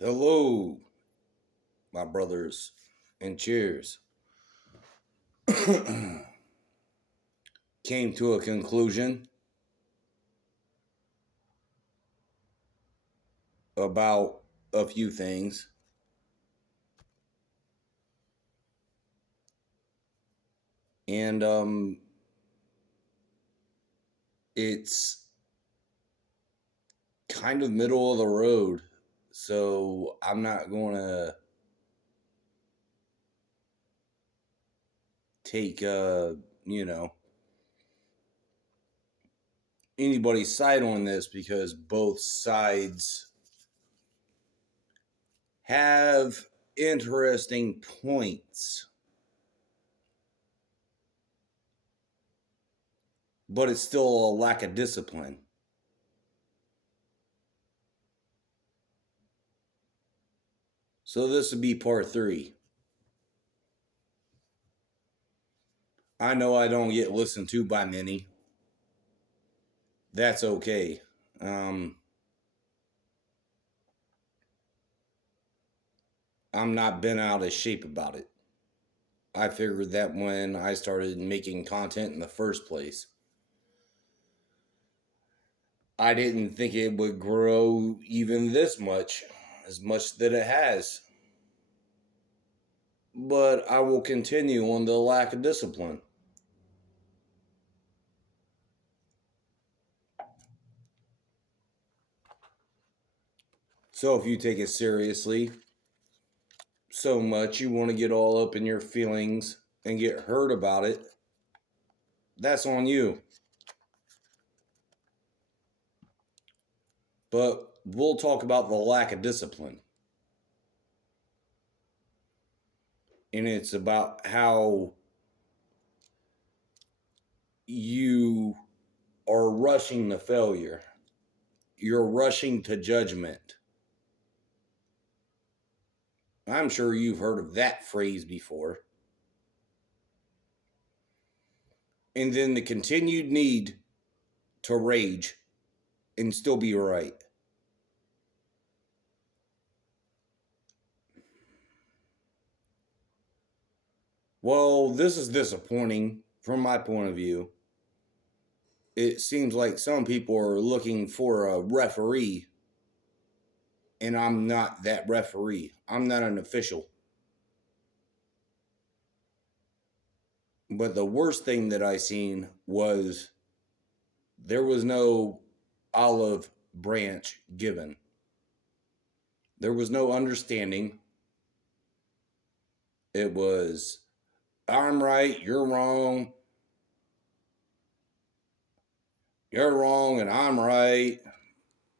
Hello, my brothers, and cheers. Came to a conclusion about a few things, and it's kind of middle of the road. So I'm not going to take, you know, anybody's side on this because both sides have interesting points, but it's still a lack of discipline. So this would be part three. I know I don't get listened to by many. That's okay. Um, I'm not bent out of shape about it. I figured that when I started making content in the first place. I didn't think it would grow even this much, as much that it has. But I will continue on the lack of discipline. So if you take it seriously so much you want to get all up in your feelings and get hurt about it, that's on you. But we'll talk about the lack of discipline. And it's about how you are rushing to failure. You're rushing to judgment. I'm sure you've heard of that phrase before. And then the continued need to rage and still be right. Well, this is disappointing from my point of view. It seems like some people are looking for a referee, and I'm not that referee. I'm not an official. But the worst thing that I seen was there was no olive branch given. There was no understanding. It was, I'm right, you're wrong, and I'm right,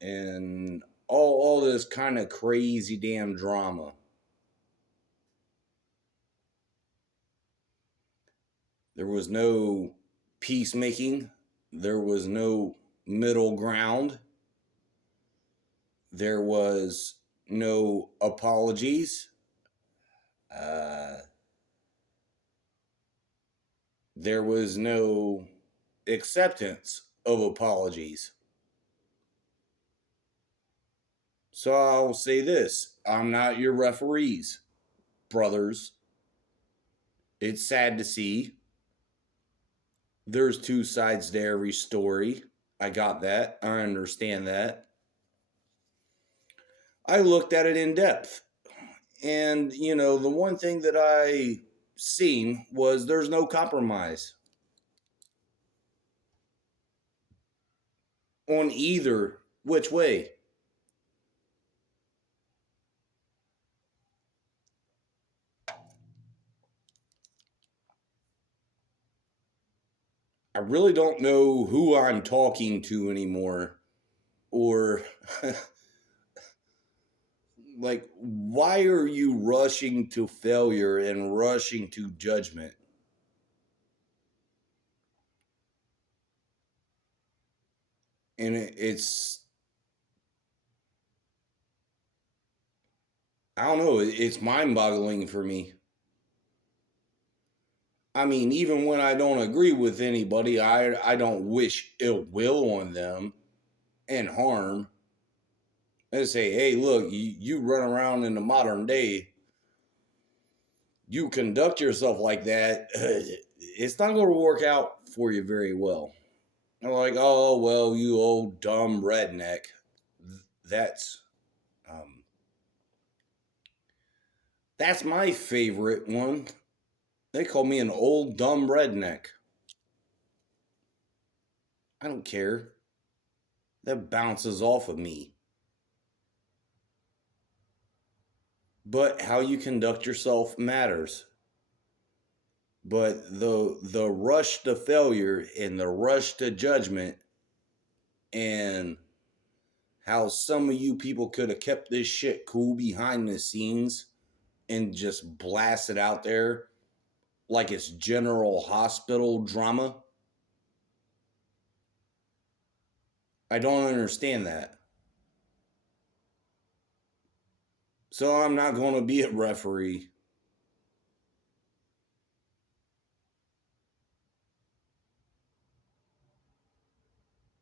and all this kind of crazy damn drama. There was no peacemaking. There was no middle ground. There was no apologies. Uh, there was no acceptance of apologies. So I'll say this, I'm not your referees, brothers. It's sad to see. There's two sides to every story. I got that. I understand that. I looked at it in depth. And, the one thing that I seen was there's no compromise on either which way. I really don't know who I'm talking to anymore, or like, why are you rushing to failure and rushing to judgment? And it's, I don't know, it's mind boggling for me. I mean, even when I don't agree with anybody, I don't wish ill will on them and harm. They say, hey, look, you run around in the modern day, you conduct yourself like that, it's not going to work out for you very well. I'm like, oh, well, you old dumb redneck. That's um, that's my favorite one. They call me an old dumb redneck. I don't care. That bounces off of me. But how you conduct yourself matters. But the rush to failure and the rush to judgment and how some of you people could have kept this shit cool behind the scenes and just blast it out there like it's General Hospital drama. I don't understand that. So I'm not going to be a referee.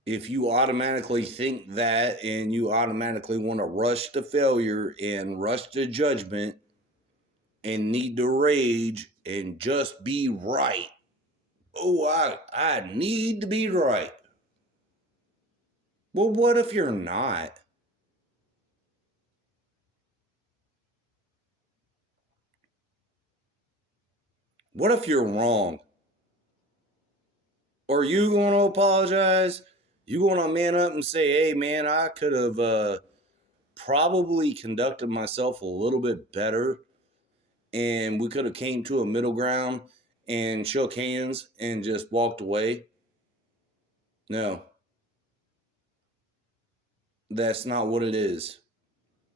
If you automatically think that and you automatically want to rush to failure and rush to judgment and need to rage and just be right. Oh, I need to be right. Well, what if you're not? What if you're wrong? Are you going to apologize? You going to man up and say, hey, man, I could have probably conducted myself a little bit better and we could have came to a middle ground and shook hands and just walked away? No, that's not what it is.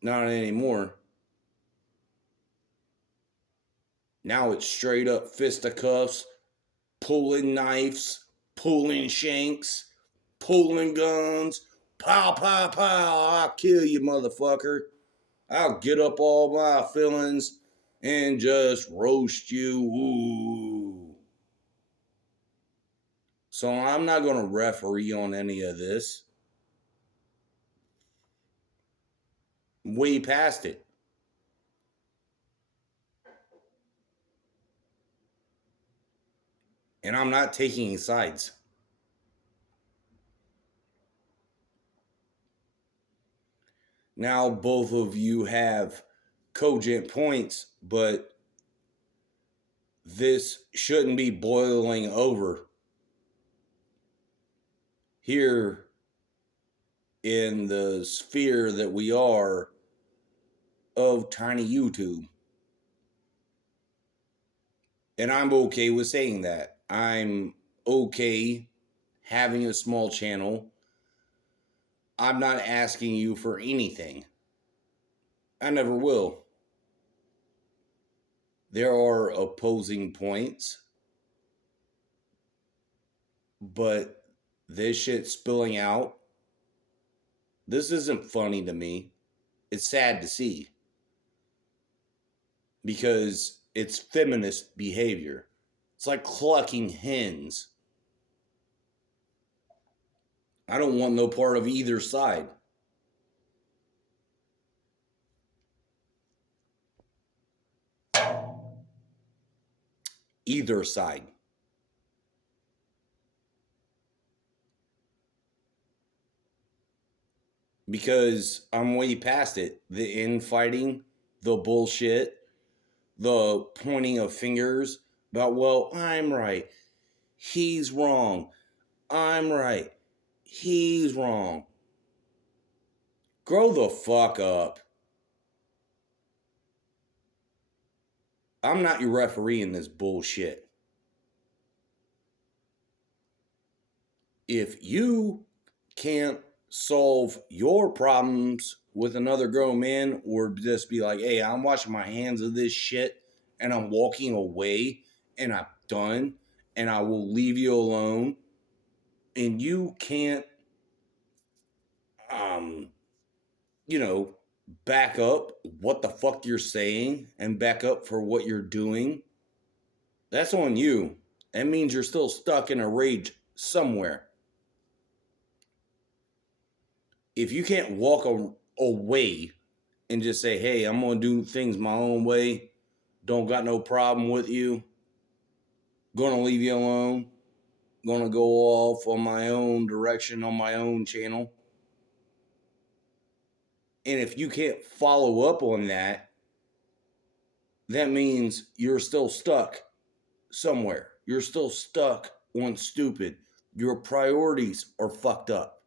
Not anymore. Now it's straight up fisticuffs, pulling knives, pulling shanks, pulling guns. Pow, pow, pow. I'll kill you, motherfucker. I'll get up all my feelings and just roast you. Ooh. So I'm not going to referee on any of this. Way past it. And I'm not taking sides. Now both of you have cogent points, but this shouldn't be boiling over here in the sphere that we are of tiny YouTube. And I'm okay with saying that. I'm okay having a small channel. I'm not asking you for anything. I never will. There are opposing points, but this shit spilling out, this isn't funny to me. It's sad to see because it's feminist behavior. It's like clucking hens. I don't want no part of either side. Either side. Because I'm way past it. The infighting, the bullshit, the pointing of fingers about, well, I'm right. He's wrong. I'm right. He's wrong. Grow the fuck up. I'm not your referee in this bullshit. If you can't solve your problems with another grown man or just be like, hey, I'm washing my hands of this shit and I'm walking away and I'm done and I will leave you alone, and you can't you know, back up what the fuck you're saying and back up for what you're doing, that's on you. That means you're still stuck in a rage somewhere. If you can't walk away and just say, hey, I'm going to do things my own way. Don't got no problem with you. Going to leave you alone. Going to go off on my own direction on my own channel. And if you can't follow up on that, that means you're still stuck somewhere. You're still stuck on stupid. Your priorities are fucked up.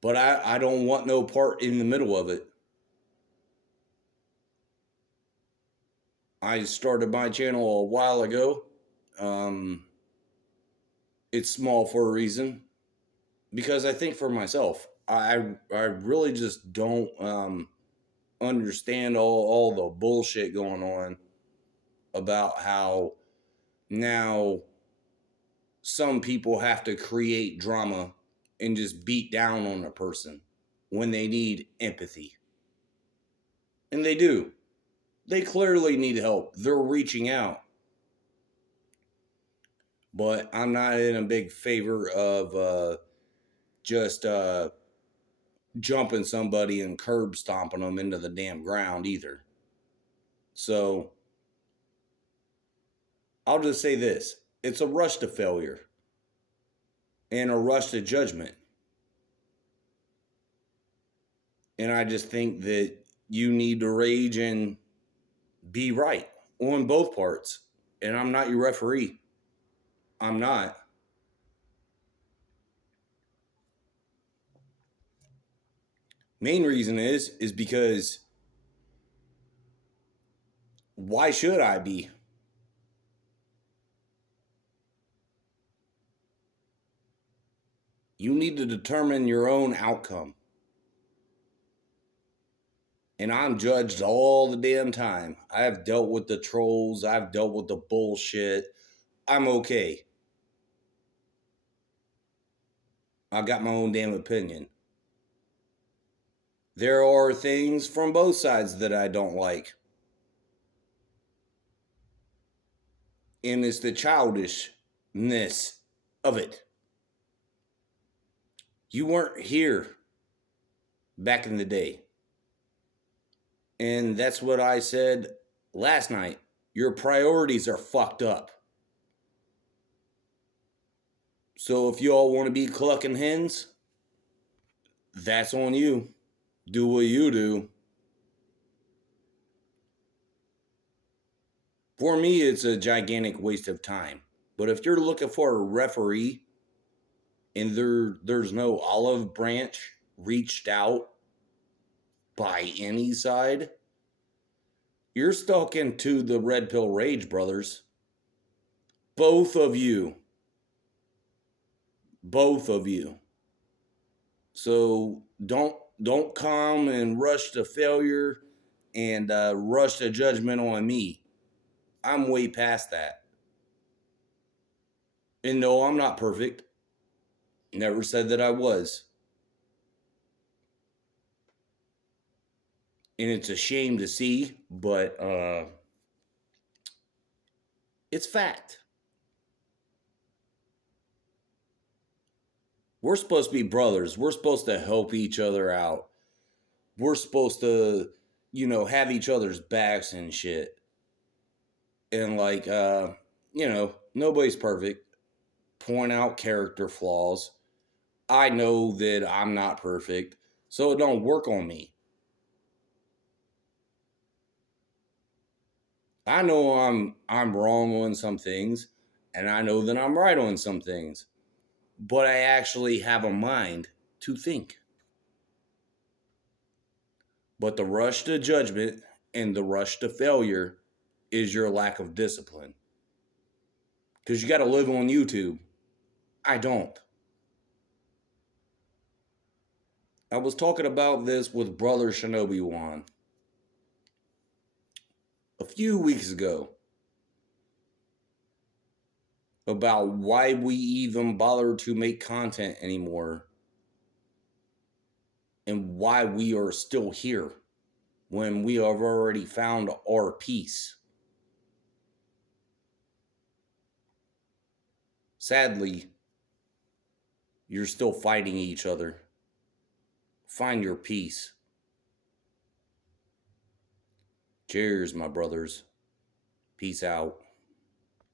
But I don't want no part in the middle of it. I started my channel a while ago. It's small for a reason. Because I think for myself, I really just don't understand all the bullshit going on about how now some people have to create drama and just beat down on a person when they need empathy. And they do. They clearly need help. They're reaching out. But I'm not in a big favor of just jumping somebody and curb stomping them into the damn ground either. So I'll just say this. It's a rush to failure and a rush to judgment. And I just think that you need to rage and be right on both parts. And I'm not your referee. I'm not. Main reason is because why should I be? You need to determine your own outcome. And I'm judged all the damn time. I've dealt with the trolls. I've dealt with the bullshit. I'm okay. I got my own damn opinion. There are things from both sides that I don't like. And it's the childishness of it. You weren't here back in the day. And that's what I said last night. Your priorities are fucked up. So if you all want to be clucking hens, that's on you. Do what you do. For me, it's a gigantic waste of time. But if you're looking for a referee and there's no olive branch reached out by any side, you're stuck into the red pill rage, brothers. Both of you. Both of you. So don't come and rush to failure and rush to judgment on me. I'm way past that. And no, I'm not perfect. Never said that I was. And it's a shame to see, but it's fact. We're supposed to be brothers. We're supposed to help each other out. We're supposed to, have each other's backs and shit. And nobody's perfect. Point out character flaws. I know that I'm not perfect, so it don't work on me. I know I'm wrong on some things, and I know that I'm right on some things. But I actually have a mind to think. But the rush to judgment and the rush to failure is your lack of discipline. Because you got to live on YouTube. I don't. I was talking about this with Brother Shinobi Wan a few weeks ago about why we even bother to make content anymore and why we are still here when we have already found our peace. Sadly, you're still fighting each other. find your peace. Cheers, my brothers. Peace out.